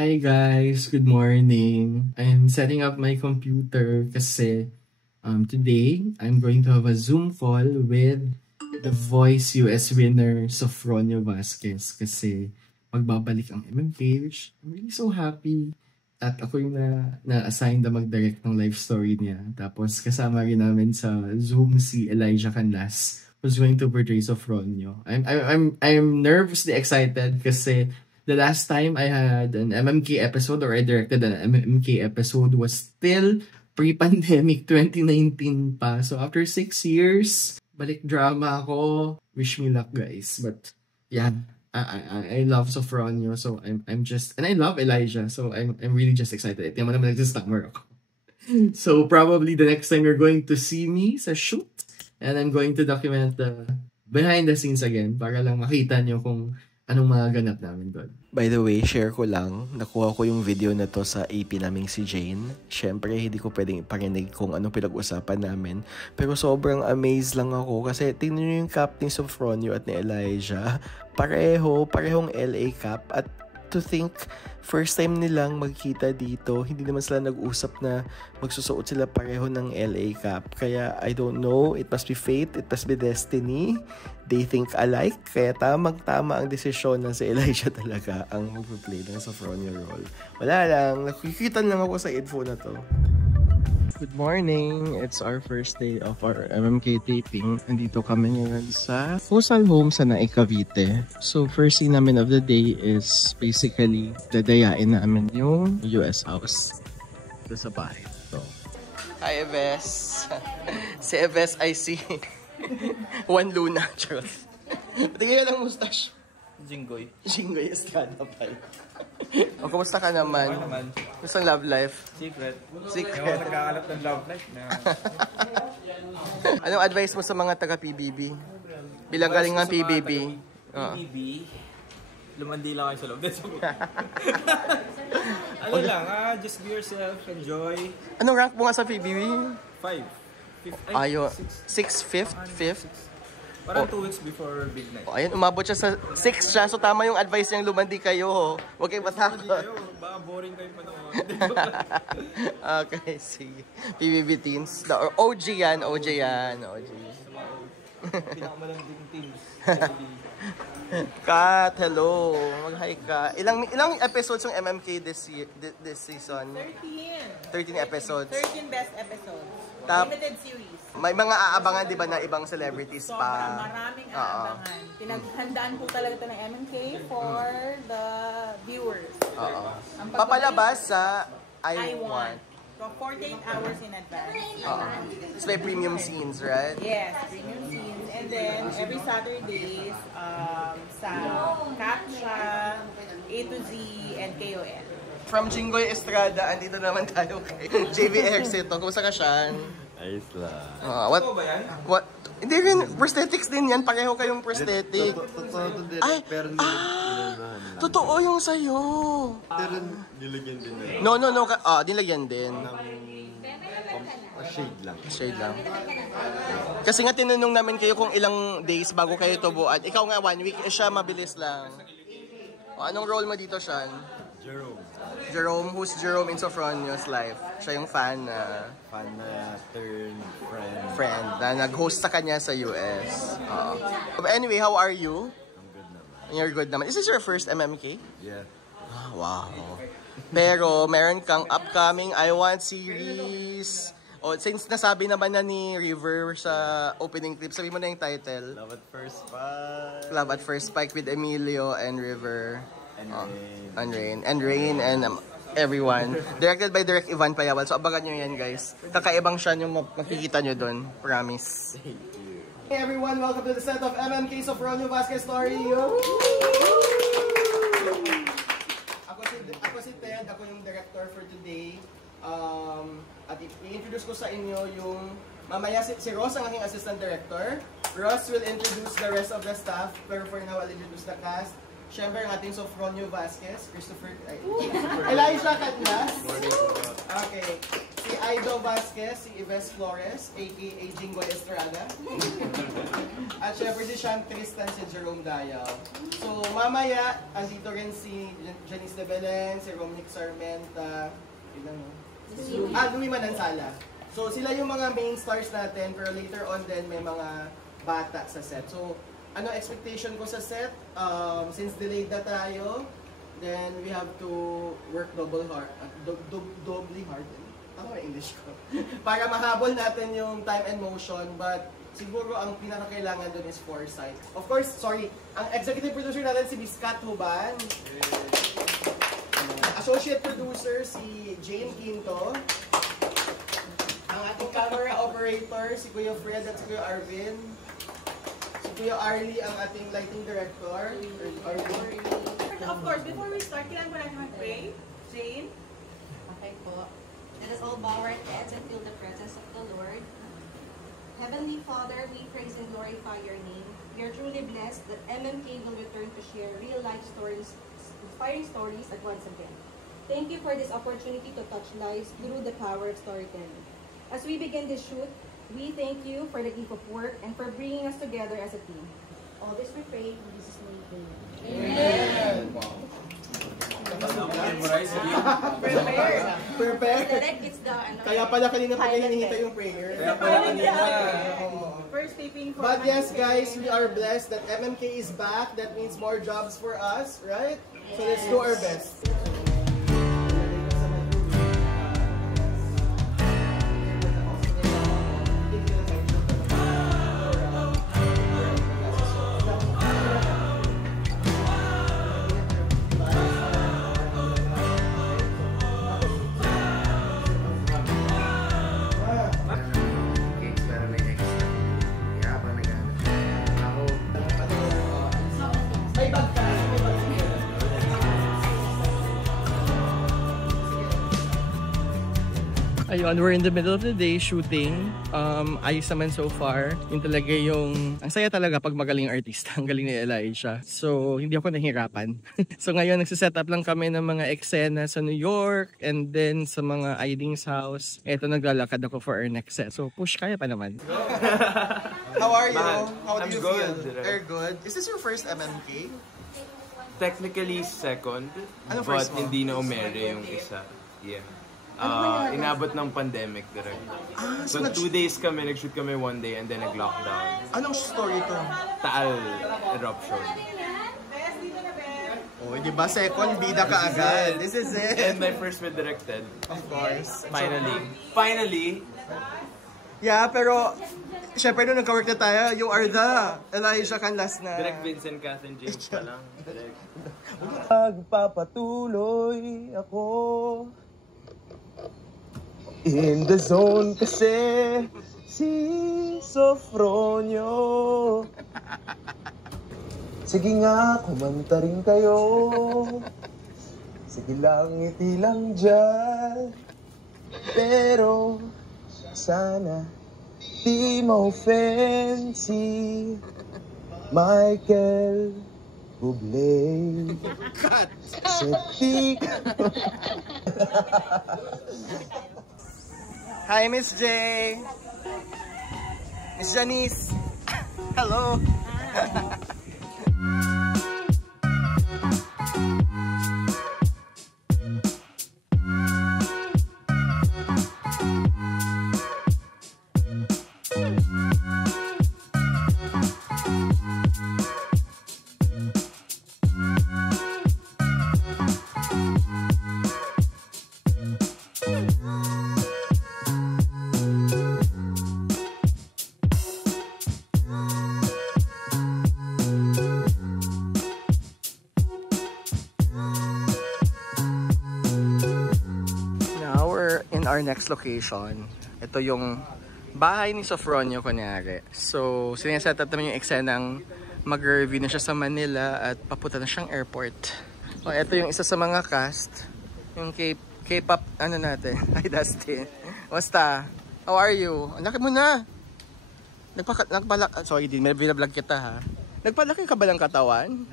Hi guys, good morning. I'm setting up my computer kasi today I'm going to have a Zoom call with the Voice US winner Sofronio Vasquez kasi magbabalik ang MMK, which I'm really so happy at ako yung na-assign na mag-direct ng life story niya. Tapos kasama rin namin sa Zoom si Elijah Canlas who's going to portray Sofronio. I'm nervously excited kasi the last time I had an MMK episode or I directed an MMK episode was still pre-pandemic 2019 pa. So after 6 years, balik drama ako. Wish me luck guys. But yeah, I love Sofronio, so I'm just, and I love Elijah, so I'm really just excited. Ito naman nagsistammer ako. So probably the next time you're going to see me sa shoot, and I'm going to document the behind the scenes again para lang makita nyo kung anong mga ganap namin doon. By the way, share ko lang, nakuha ko yung video na to sa AP naming si Jane. Syempre, hindi ko pwedeng iparinig kung anong pinag-usapan namin. Pero sobrang amazed lang ako kasi tingnan nyo yung cap ni Sofronio at ni Elijah. Parehong LA cap. At to think, first time nilang magkita dito, hindi naman sila nag-usap na magsusuot sila pareho ng LA cap. Kaya I don't know, it must be fate, it must be destiny. They think alike, kaya tamang-tama ang desisyon na si Elijah talaga ang mag-play ng Sofronio role. Wala lang, nakikita lang ako sa info na to. Good morning! It's our first day of our MMK taping. Andito kami ngayon sa Coastal Home sa Naik, Cavite. So first thing namin of the day is basically dadayain namin yung US house. Ito sa bahay. So. Hi Eves! Si Eves I see. Juan Luna, Charot. Tingnan lang mustache. Jinggoy Estrada pa. O, kumusta ka naman? Gusto ang love life? Secret. Secret. Nagkakalap ng love life na. Anong advice mo sa mga taga-PBB? Bilang galing ng PBB. PBB? Lumandi lang kayo sa loob. Ano lang, just be yourself, enjoy. Anong rank mo nga sa PBB? 5. Ayo, 6th, 5th? Parang 2 weeks before big night. Ayun, umabot siya sa 6 siya. So tama yung advice niyang lumandi kayo. Huwag kayong matakot. Baka boring kayo panood. Okay, sige. PBB teams. OG yan. Pinakamalambing teams. Kat, hello. Mag-hi ka. Ilang episodes yung MMK this season? 13 episodes. 13 best episodes. Limited series. May mga aabangan, di ba, na ibang celebrities pa? Maraming aabangan. Pinaghandaan po talaga ito ng MMK for the viewers. Papalabas sa I Want. So 48 hours in advance. So may premium scenes, right? Yes, premium scenes. And then every Saturdays sa Captcha, A to Z, and KON. From Jinggoy Estrada, andito naman tayo kay JV Exito. Kumusta ka, Sean? Ayos lang. What? Hindi rin, prosthetics din yan. Pareho kayong prosthetic. Totoo din. Ay, pero nilagyan. Totoo yung sa'yo. Pero nilagyan din na. No. Nilagyan din. Shade lang. Kasi nga tinanong namin kayo kung ilang days bago kayo tubuan. Ikaw nga 1 week, siya mabilis lang. Anong role mo dito, Sean? Jerome, who's Jerome in Sofronio's life? Siya yung fan na turn friend na nag-host sa kanya sa US. Anyway, how are you? I'm good naman. You're good naman. Is this your first MMK? Yeah. Wow. Pero meron kang upcoming I Want series. Since nasabi naman na ni River sa opening clip, sabi mo na yung title. Love at First Spike. Love at First Spike with Emilio and River. And Rain and everyone. Directed by Direct Ivan Payawal. So abangan nyo yan, guys. Kakaibang siya yung makikita nyo dun. Promise. Thank you. Hey everyone, welcome to the set of MMK Sofronio Vasquez story. Ako si Ted, ako yung director for today. At i-introduce ko sa inyo yung mamaya si Ross ang aking assistant director. Ross will introduce the rest of the staff, pero for now I'll introduce the cast. Siyempre ang ating Sofronio Vasquez, Elijah Canlas. Okay. Si Aido Vasquez, si Yves Flores, aka Jingoy Estrada. At syempre si Sean Tristan, si Jerome Dayaw. So mamaya, andito rin si Janice de Belen, si Romnick Sarmenta, Louie Manansala. So sila yung mga main stars natin, pero later on din may mga bata sa set. So ano expectation ko sa set? Since delayed na tayo, then we have to work doubly hard. Ano ang English ko? Para mahabol natin yung time and motion, but siguro ang pinakakailangan dun is foresight. Of course, sorry, ang executive producer natin si Miss Kat Huban. Associate producer si Jane Quinto. Ang ating camera operator si Kuya Fred at si Kuya Arvin. Si Kuya Arlie ang ating lighting director. Of course, before we start, kailangan ko natin mag-pray. Jane? Okay po. Let us all bow our heads and feel the presence of the Lord. Heavenly Father, we praise and glorify your name. We are truly blessed that MMK will return to share real-life stories, inspiring stories at once again. Thank you for this opportunity to touch lives through the power of storytelling. As we begin this shoot, we thank you for the gift of work and for bringing us together as a team. All this we pray in Jesus' name. Amen. Prepare. Direct, it's the Kaya pala kanina pa kayo hinihintay yung prayer. First taping for But yes guys, we are blessed that MMK is back. That means more jobs for us, right? So let's do our best. Ayun, we're in the middle of the day shooting. Ayos naman so far. Yung talaga yung... Ang saya talaga pag magaling artista. Ang galing ni Elijah. So, hindi ako nahihirapan. So, ngayon, nagsiset up lang kami ng mga eksena sa New York and then sa mga Aileen's house. Eto, naglalakad ako for our next set. So, push, kaya pa naman. How are you? How do I'm you good. feel? Very good. Is this your first MMK? Technically second, Anong but first mo? hindi na umere yung isa. Yeah. Inabot ng pandemic direct. So 2 days kami, nag-shoot kami 1 day and then nag-lockdown. Anong story to? Taal eruption. Oh, di ba? Second, bida ka agad. This is it. And my first with directed. Of course. Finally! Yeah, pero syempre nung nagka-work na tayo, you are the Elijah Canlas na. Direct Vincent Catherine James pa lang. Direct. Magpapatuloy ako in the zone kasi si Sofronio. Sige nga, kumanta rin kayo. Sige lang, ngiti lang dyan. Pero sana di ma-offend si Michael Bublé. Hi, Miss J. Miss Janice. Hello. Our next location. Ito yung bahay ni Sofronio kunyari. So, sineset up naman yung eksenang mag-review na siya sa Manila at papunta na siyang airport. O, ito yung isa sa mga cast. Yung K-pop ano natin. Hi, Dustin. Basta, how are you? Ang laki mo na. Sorry din, may vlog kita ha. Nagpalaki ka ba ng katawan?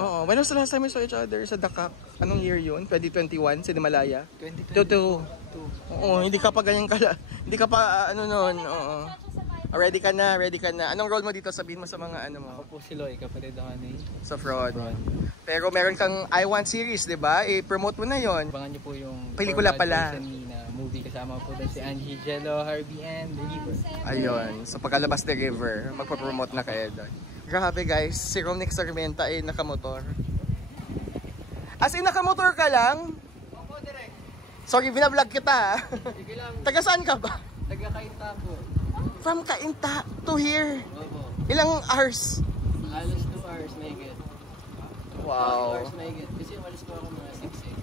Oo. When was the last time we saw each other sa Dakap? Anong year yun? 2021? Sa Himalaya? 2022. Oo, hindi ka pa ganyan kala. Hindi ka pa ano noon. Oo. Ready ka na, ready ka na. Anong role mo dito? Sabihin mo sa mga ano mo. Ako po si Loy, kapatid ako ni Sa fraud. Ron. Pero meron kang I Want series, di ba? I-promote mo na yon. Abangan niyo po yung Pelikula For God, pala. Boys and Me na movie. Kasama po doon si Angie Jello, Harvey, and River. Ayun. So pagkalabas the river, magpo-promote na kayo doon. Grabe guys, si Romnick Sarmienta ay nakamotor. As in, nakamotor ka lang? Opo, direct. Sorry, binablog kita. Sige lang. Taga saan ka ba? Taga-Kainta po. From Cainta to here. Opo. Ilang hours? Halos 2 hours na higit. 2 Wow. hours na higit. Kasi umalis ko ako mga 6 eh.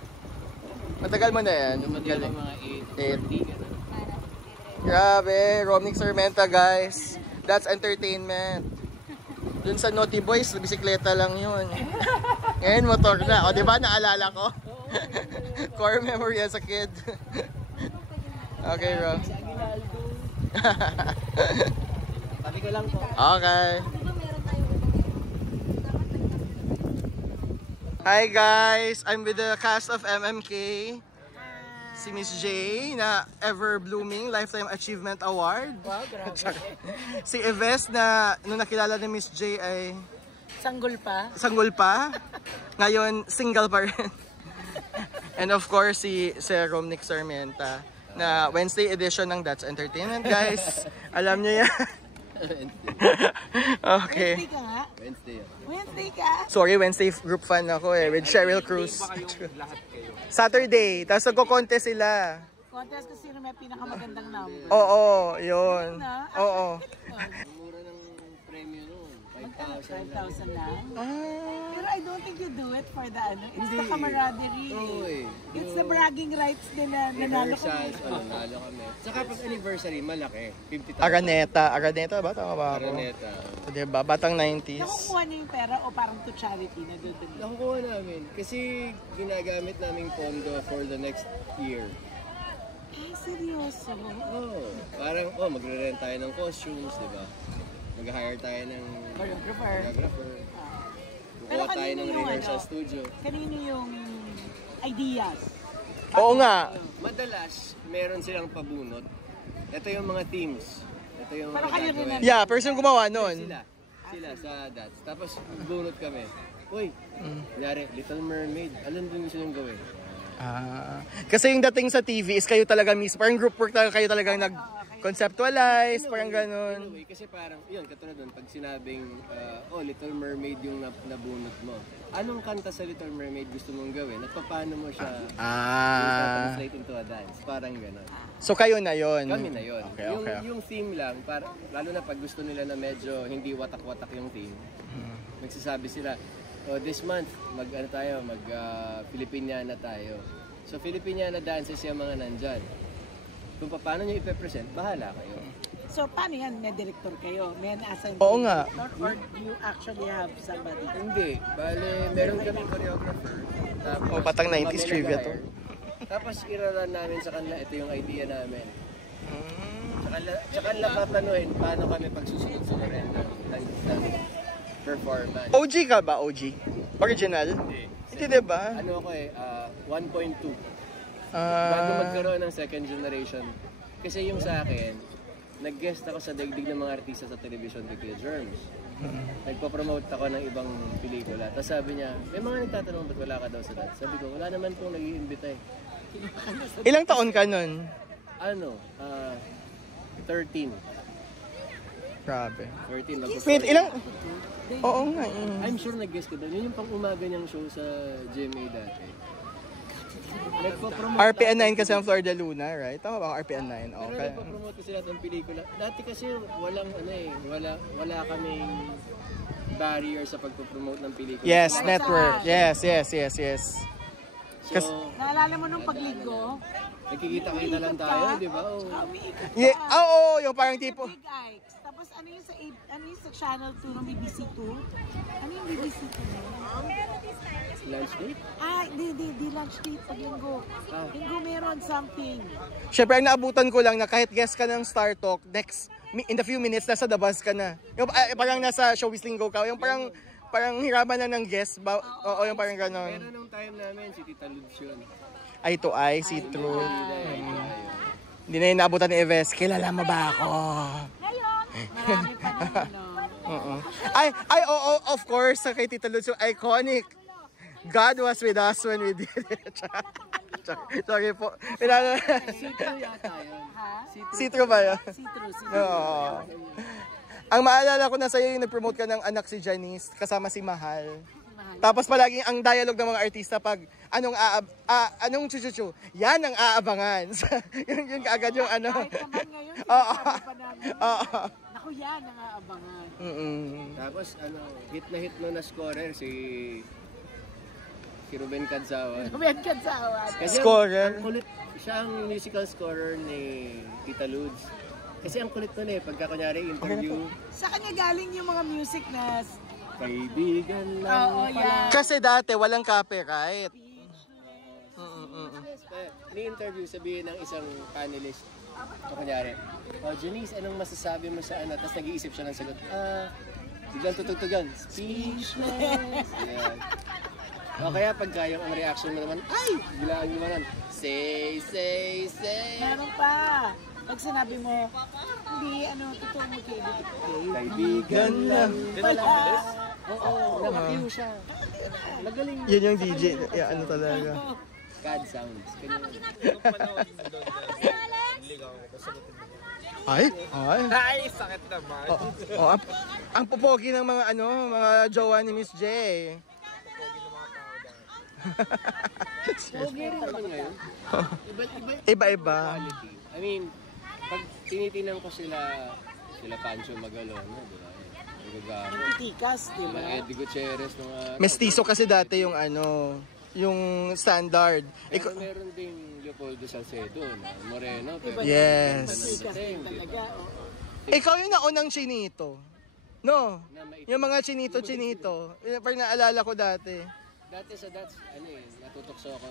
Matagal mo na yan. Dumating ako mga 8. 8. Grabe, Romnick Sarmienta guys. That's entertainment. Dun sa Naughty Boys, bisikleta lang yun. Ngayon motor na. O diba, naalala ko? Core memory as a kid. Okay, Rom. Sabi ko lang po. Okay. Hi guys! I'm with the cast of MMK. Si Miss J na Ever Blooming Lifetime Achievement Award. Wow, grabe. Si Eves na nung nakilala ni Miss J ay Sanggol pa. sanggol pa. Ngayon, single pa rin. And of course, si Romnick Sarmienta na Wednesday edition ng That's Entertainment, guys. Alam niyo yan. Okay. Wednesday ka nga? Wednesday. Wednesday ka? Sorry, Wednesday group fan ako eh, with Cheryl Cruz. Lahat kayo. Saturday, tapos nagko-contest sila. Contest kung sino may pinakamagandang number. Oo, yun. Oo. Mura ng premyo noon. 5,000 lang. Ah, Pero I don't think you do it for the ano. It's the camaraderie. Oo eh. It's the bragging rights din na nanalo ko. Rehearsals, nalo kami. Saka pag anniversary, malaki. 50,000. Araneta ba? Tama ba ako? Araneta. Diba? Batang 90s. Nakukuha niyo yung pera o parang to charity na doon? Nakukuha namin. Kasi ginagamit naming pondo for the next year. Ay, seryoso? Oo. Parang, magre-rent tayo ng costumes, di ba? Mag-hire tayo ng Choreographer. choreographer. Pero Kukuha tayo kanino ng yung rehearsal ano? studio. Kanino yung ideas? Oo nga. Madalas, meron silang pabunot. Ito yung mga themes. Ito yung Pero mga kayo rin gagawin. Yeah, person gumawa nun. Sila sa Dats. Tapos, bunot kami. Uy, kunyari, Little Mermaid. Alam din gusto niyong gawin. Ah, kasi yung dating sa TV is kayo talaga mismo. Parang group work talaga kayo talagang nag-conceptualize, parang ganun. Anyway, kasi parang, yun, katulad nun, pag sinabing, Little Mermaid yung nabunot mo. Anong kanta sa Little Mermaid gusto mong gawin? At paano mo siya translate into a dance? Parang gano'n. So kayo na yon. Kami na yun. Okay, okay. Yung theme lang, lalo na pag gusto nila na medyo hindi watak-watak yung theme, nagsasabi sila, this month, Filipiniana tayo. So, Filipiniana dances yung mga nandyan. Kung paano nyo ipepresent, bahala kayo. So, paano yan? May director kayo? May assign Oo nga. Or do you actually have somebody? Hindi. Bale, meron kaming choreographer. Tapos, Batang 90s kami trivia to. nag-hire. Tapos, iraran namin sa kanila, ito yung idea namin. Tsaka napaplanuhin paano kami pagsusunod-sunod rin ng performance. OG ka ba? OG? Original? Hindi diba? Ano ako 1.2. Ah, Bago magkaroon ng second generation. Kasi yung sa akin, nag-guest ako sa daigdig ng mga artista sa television ni Kuya Germs. Nagpo-promote ako ng ibang pelikula. Tapos sabi niya, may mga nagtatanong ba't wala ka daw sa that? Sabi ko, wala naman pong nag-iimbita eh. ilang taon ka nun? 13. Grabe. 13 Wait, ilang? Oo nga. I'm sure nag-guest ko doon. Yun yung pang-umaga niyang show sa GMA dati. Nagpo-promote RPN 9 kasi ang Florida Luna, right? Tama ba ang RPN 9? Pero Okay. nagpo-promote kasi lahat ng pelikula. Dati kasi walang wala kaming barrier sa pagpo-promote ng pelikula. Yes, network. Yes. So, Naalala mo nung pagligo? nagkikita-kita lang tayo, di ba? Oh. Umiikot ka. Yeah, oo, yung parang tipo. Big Ikes. Tapos ano yung sa Channel 2 ng BBC2? Ano yung BBC2 na? Lunch date? Di lunch date pag linggo. Linggo meron something. Siyempre, ang naabutan ko lang na kahit guest ka ng Star Talk, in the few minutes, nasa the bus ka na. Yung, parang nasa Showbiz Linggo ka. Yung parang parang hirapan na ng guest ba? Oo, yung parang gano'n. Pero nung time namin, si Tita Luz yun. Eye to eye, see through. Hindi na yung naabutan ni Eves. Kilala mo ba ako? Marami pa naman, Ay, oo, of course, sa kay Tita Luz, yung iconic. God was with us when we did it. Sorry po. See-through yata yun. See-through ba yun? See-through. Oo. Ang maalala ko na sa'yo yung nag-promote ka ng anak si Janice kasama si Mahal. Tapos palaging ang dialogue ng mga artista pag anong chuchuchu, yan ang aabangan. yun kaagad yung ano. Kahit naman ngayon, sinasabi pa namin. Naku, yan ang aabangan. Tapos hit na hit no na scorer si Ruben Cadzawan. Ruben Cadzawan. Scorer? Ang kulit, siya ang musical scorer ni Tita Luz. Kasi ang kulit nun pagka kunyari interview. Sa kanya galing yung mga music na kaibigan lang pala. Kasi dati walang copyright. Ni-interview, sabihin ng isang panelist. Kunyari, Janice, anong masasabi mo sa ano? Tapos nag-iisip siya ng sagot. Biglang tutugtugan. Speechless. Ayan. O kaya pagka yung ang reaction mo naman, ay! Biglaan yung naman, say. meron pa. Pag sinabi mo, hindi, totoo mo kaibigan lang pala. Oo, nakakiw siya. Magaling. Yun yung DJ, ano talaga. God sounds. Ay, sakit naman. Ang pupogi ng mga mga jowa ni Miss J. Pogi rin naman ngayon. Iba-iba. Quality. I mean, pag tinitinan ko sila Pancho Magalon, di ba? Titikas, di ba? Mga Eddie Gutierrez, mga... Mestizo kasi dati yung yung standard. Meron ding Leopoldo Salcedo, Moreno. Pero yes. Talaga, Ikaw yung naunang chinito. No? Yung mga chinito. Parang naalala ko dati. Dati sa Dats, natutokso ako.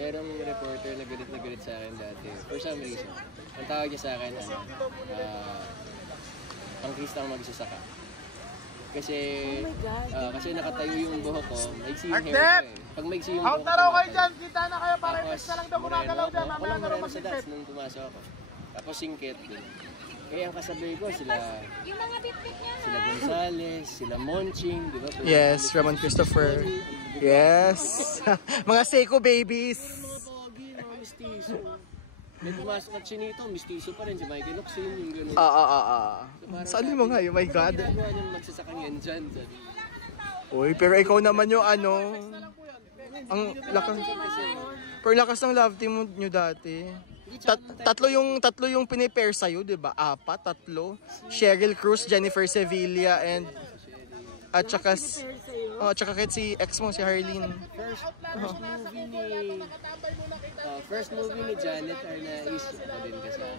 Merong reporter na galit sa akin dati. For some reason. Ang tawag niya sa akin, pang-krista ang magsasaka. Kasi, kasi nakatayo yung buhok ko, maiksi yung hair ko Pag maiksi yung buhok ko. Out kayo dyan, kita na kayo para tapos, na lang daw gumagalaw dyan. Ako lang moreno sa Dats nung pumasok ako. Tapos singkit din. Kaya ang kasabay ko, sila Gonzales, sila Monching, di ba? Yes, Ramon Christopher. Yes. Mga Seiko babies. Mga pogi, mga mistiso. May pumasok at chinito, mistiso pa rin si Michael Oxin, yung gano'n. Saan mo nga yun? My God. Ano ginagawa niyang magsasakang yan dyan? Uy, pero ikaw naman yung ang lakas. Pero lakas ng love team nyo dati. Tatlo yung pinipair sa'yo, di ba? Tatlo. Cheryl Cruz, Jennifer Sevilla, and at saka si ex mo, si Harleen. First movie ni Janet Arnaiz ako din kasama.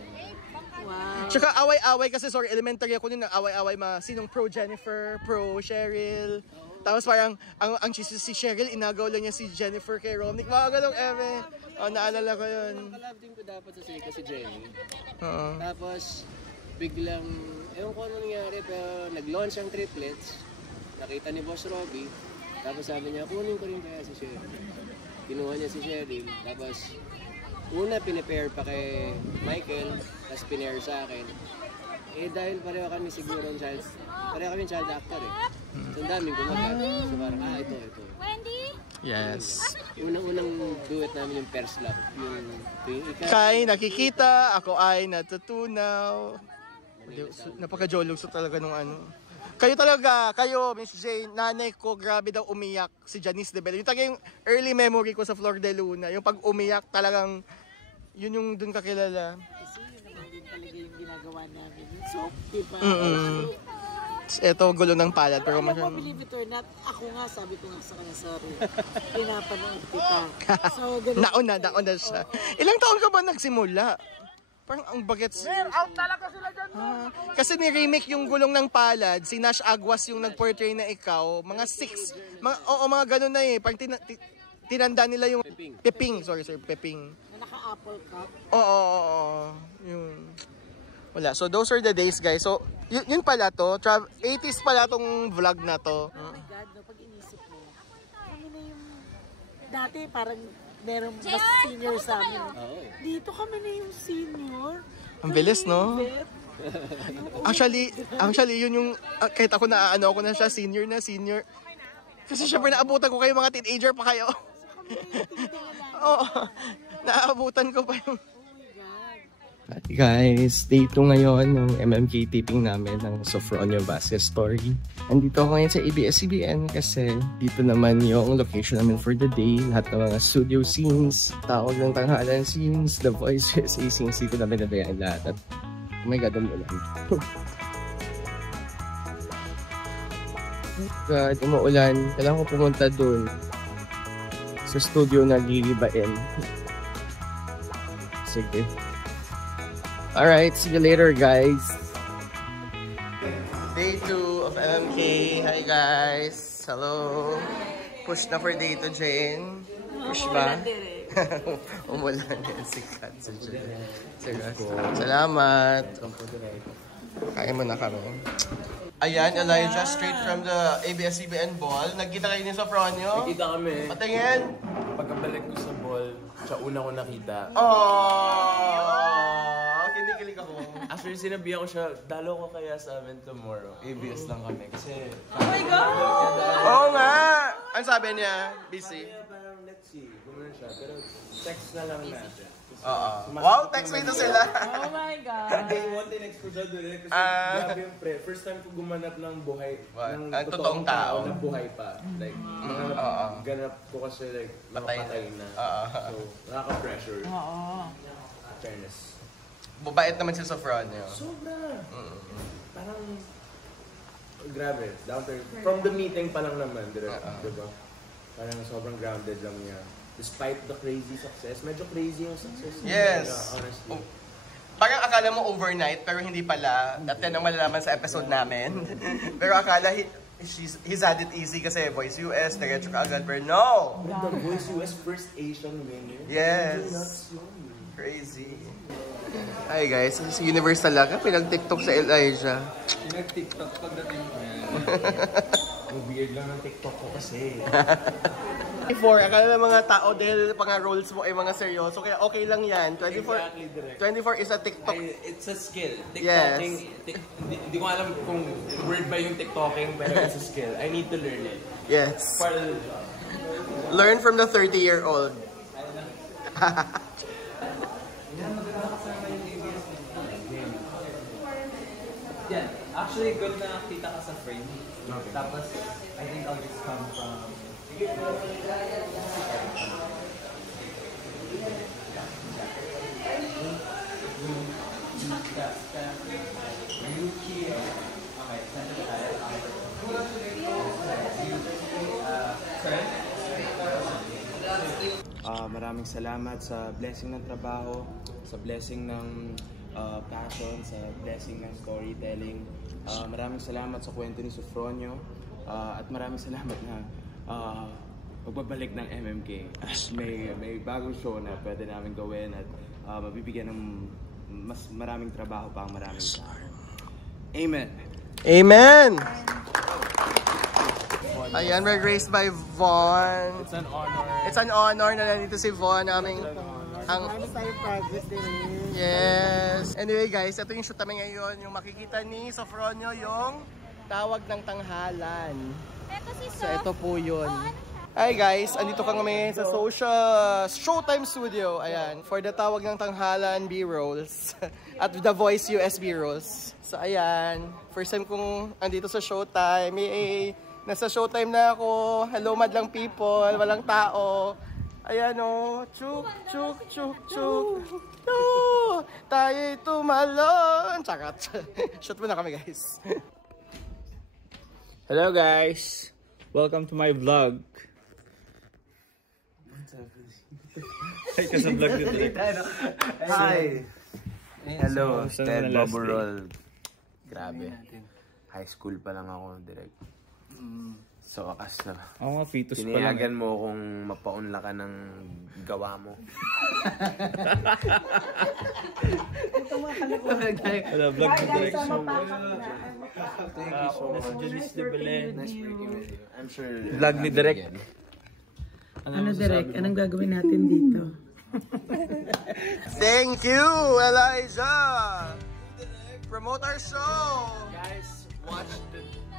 wow. Tsaka away-away kasi, sorry, elementary ako din, away-away sinong pro Jennifer, pro Cheryl. Tapos parang ang chismis si Cheryl, inagaw lang niya si Jennifer kay Romnick. Mga ganong naalala ko yun. Ang kalab din ko dapat sa Seika si Jenny. Tapos biglang, ewan ko ano nangyari, pero nag-launch ang triplets. Nakita ni Boss Robbie. Tapos sabi niya, kunin ko rin kaya si Cheryl. Kinuha niya si Cheryl. Tapos una pinapair pa kay Michael, tapos pinair sa akin. Dahil pareho kami siguro ng child actor So ang daming gumagat. So parang, ito. Yes. Unang duet namin yung Pairs Love. Yung Kay nakikita, ako ay natutunaw. Napaka-jolog talaga nung Kayo, Miss Jane, nanay ko, grabe daw umiyak si Janice de Bell. Yung early memory ko sa Flor de Luna, yung pag umiyak talagang, yun yung dun kakilala. Kasi yun naman din talaga yung ginagawa namin. So, diba? Ito, gulo ng palad. Pero alam mo, believe it or not, ako nga, sabi ko nga sa kanya, sorry, pinapanood kita. So, ganun. Nauna siya. Ilang taon ka ba nagsimula? Parang ang bagets. Out talaga sila dyan. Kasi ni-remake yung Gulong ng Palad, si Nash Aguas yung nag-portray na ikaw, mga 6, mga ganun na parang tinanda nila yung Peping. Na naka-apple cup. Oo. Yun. Wala. So those are the days, guys. So yun pala to. 80s pala tong vlog na to. Oh my God, no, pag inisip mo. Kami na yung... Dati parang merong mas senior sa amin. Dito kami na yung senior. Ang bilis, no? Actually, yun yung... kahit ako na ako na siya, senior. Kasi syempre naabutan ko kayo, mga teenager pa kayo. Oo. Naabutan ko pa yung... At guys, day 2 ngayon ng MMK taping namin ng Sofronio Vasquez story. Andito ako ngayon sa ABS-CBN kasi dito naman yung location namin for the day. Lahat ng mga studio scenes, tawag ng tanghalan scenes, The Voice USA scenes, dito namin nabayaan lahat. At oh my God, umulan. God, umuulan. Kailangan ko pumunta dun sa studio na lilibain. Sige. Alright, see you later, guys. Day 2 of MMK. Hi, guys. Hello. Push na for day 2, Jane. Push ba? Umulan yan si Kat. Salamat. Kaya mo na kami. Ayan, Elijah, straight from the ABS-CBN ball. Nagkita kayo ni Sofronio? Nagkita kami. Patingin. Pagkabalik ko sa ball, siya una ko nakita. Kinikilig ako. Actually, sinabihan ko siya, dalo ko kaya sa amin tomorrow. ABS lang kami. Kasi... Oh my God! Oo nga! Ang sabi niya, busy. Parang let's see, gumana siya. Pero text na lang natin. Wow, text me to sila. Oh my God! Day 1, tinext ko siya doon kasi grabe yung pre. First time ko gumanap ng buhay, ng totoong tao na buhay pa. Like, ganap ko kasi like, nakapatay na. So, nakaka-pressure. Fairness. Mabait naman si Sofronio. Sobra! Parang, grabe. Down to, from the meeting pa lang naman, diba? Parang sobrang grounded lang niya. Despite the crazy success, medyo crazy yung success niya. Yes! Parang akala mo overnight, pero hindi pala. At yan ang malalaman sa episode namin. Pero akala he's had it easy kasi Voice US, diretso ka agad. Pero no! The Voice US first Asian winner. Yes! Crazy. Hi guys, si Universe talaga. Pinag-TikTok sa Elijah. Pinag-TikTok pagdating ko yan. Ang weird lang ng TikTok ko kasi. Before, akala ng mga tao dahil mga roles mo ay mga seryoso, kaya okay lang yan. 24 is a TikTok. It's a skill. TikToking, yes. Hindi ko alam kung word ba yung TikToking, pero it's a skill. I need to learn it. Yes. Part of the job. Learn from the 30-year-old. Yeah, actually good na kita ka sa frame. Okay. Tapos, I think I'll just come from... Maraming salamat sa blessing ng trabaho, sa blessing ng passion, sa blessing ng storytelling. Maraming salamat sa kwento ni Sofronio at maraming salamat na magbabalik ng MMK. May bagong show na pwede namin gawin at mabibigyan ng mas maraming trabaho pa ang maraming tao. Amen! Amen! Ayan, we're graced by Von. It's an honor. It's an honor na nandito si Von, aming... Yes! Anyway guys, ito yung shoot namin ngayon. Yung makikita ni Sofronio yung tawag ng tanghalan. So ito po yun. Hi guys, andito kami sa Showtime Studio. Ayan, for the tawag ng tanghalan B-rolls. At The Voice US B-rolls. So ayan, first time kong andito sa Showtime. Nasa Showtime na ako. Hello madlang people, walang tao. Ayan o, chuk, chuk, chuk, chuk. No, tayo'y tumalon. Chakat. Shoot muna kami guys. Hello guys! Welcome to my vlog. Hi ka sa vlog dito. Hi! Hello, So, Ted last Boborol. Grabe. High school pa lang ako direct. Sa wakas na. Oo nga, fetus pa lang. Tinayagan mo kung mapaunla ka ng gawa mo. Ito mga kalakuhan. Vlog ni Direk. Thank you so much. Janice de Belen. Nice speaking with you. I'm sure... Vlog ni Direk. Ano Direk? Anong gagawin natin dito? Thank you, Elijah! Promote our show! Guys, watch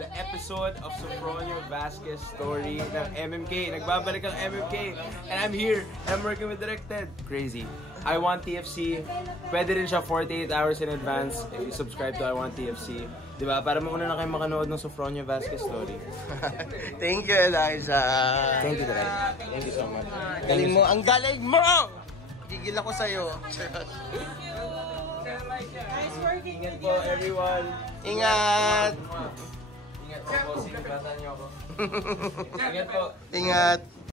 the episode of Sofronio Vasquez story ng MMK. Nagbabalik ang MMK. And I'm here. I'm working with Directed. Crazy. I Want TFC. Pwede rin siya 48 hours in advance if you subscribe to I Want TFC. Diba? Para mauna na kayo makanood ng Sofronio Vasquez story. Thank you, Elijah! Thank you, Direct. Thank you so much. Galing mo! Ang galing mo! Gigil ako sa'yo. Nice working Ingat with po, you. everyone. Ingat! Ingat po, bossing. Bata niyo ako. Ingat po. Ingat!